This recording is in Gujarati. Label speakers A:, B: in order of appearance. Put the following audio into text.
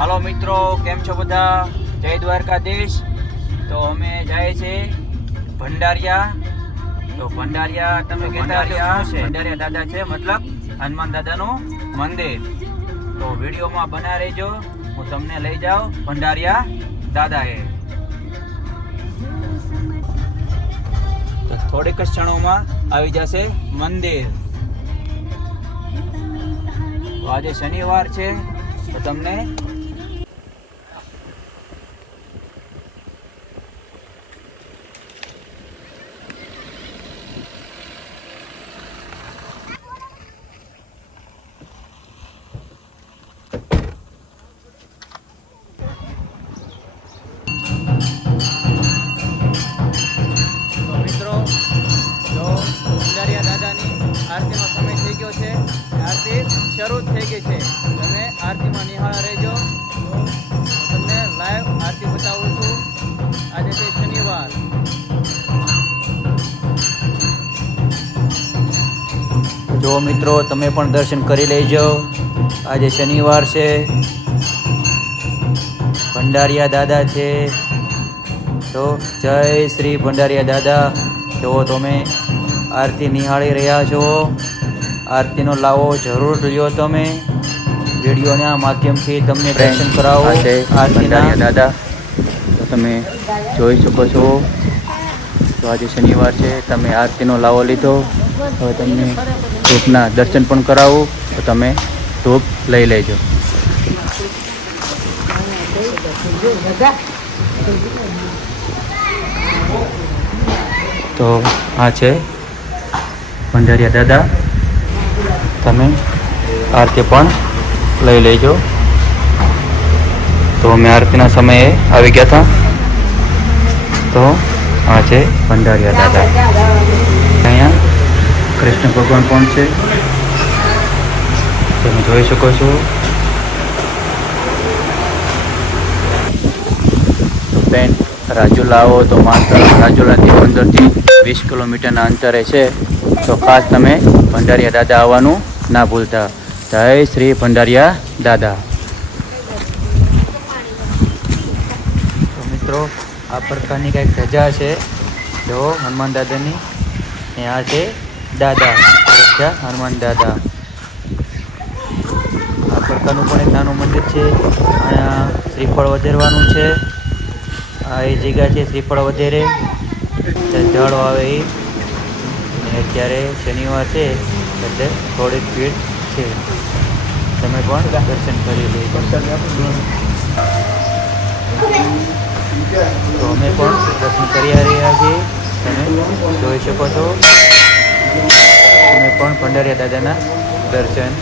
A: હાલો મિત્રો કેમ છો બધા? જય દ્વારકાધીશ. તો અમે જાય છે ભંડારિયા. તો ભંડારિયા તમે કહેતા છે? ભંડારિયા દાદા છે મતલબ હનુમાન દાદાનું મંદિર. તો વિડીયોમાં બના રહેજો હું તમને લઈ જાઉં ભંડારિયા દાદાએ. થોડીક જ ક્ષણોમાં આવી જશે મંદિર. આજે શનિવાર છે તો તમને ભંડારિયા દાદાની આરતીનો સમય થઈ ગયો છે. આરતી શરૂ થઈ ગઈ છે. તમે આરતીમાં નિહાળા રહેજો. તો તમને લાઈવ આરતી બતાવું છું. આજે છે શનિવાર. જો મિત્રો, તમે પણ દર્શન કરી લેજો. આજે શનિવાર છે. ભંડારિયા દાદા છે. તો જય શ્રી ભંડારિયા દાદા. જો તમે આરતી નિહાળી રહ્યા છો. આરતીનો લાવો જરૂર લ્યો તમે. વિડીયોના માધ્યમથી તમને દર્શન કરાવો. આરતીના દાદા. તો તમે જોઈ શકો છો. તો આજે શનિવાર છે. તમે આરતીનો લાવો લીધો. હવે તમને ધૂપના દર્શન પણ કરાવો. તો તમે ધૂપ લઈ લેજો. તો આ છે ભંડારિયા દાદા, તમે આરતી પણ લઈ લેજો. તો અમે આરતીના સમયે આવી ગયા હતા. તો આ છે ભંડારિયા દાદા. અહીંયા કૃષ્ણ ભગવાન પણ છે. તમે જોઈ શકો છો. બેન રાજુલા આવો તો માત્ર રાજુલાથી પંદરથી વીસ કિલોમીટરના અંતરે છે. તો ખાસ તમે ભંડારિયા દાદા આવવાનું ના ભૂલતા. જય શ્રી ભંડારિયા દાદા. તો મિત્રો, આ પ્રકારની કંઈક ધજા છે. જો હનુમાન દાદાની. ને આ છે દાદા. હનુમાન દાદા. આ પ્રકારનું પણ એક નાનું મંદિર છે. અહીંયા શ્રીફળ વધેરવાનું છે. આ એ જગ્યા છે શ્રીફળ વધેરે. જળ આવે એ. ને અત્યારે શનિવાર છે, એટલે થોડીક ભીડ છે. તમે પણ દર્શન કરી લેજો તો અમે પણ દર્શન કરી રહ્યા છીએ. તમે જોઈ શકો છો. અમે પણ ભંડારિયા દાદાના દર્શન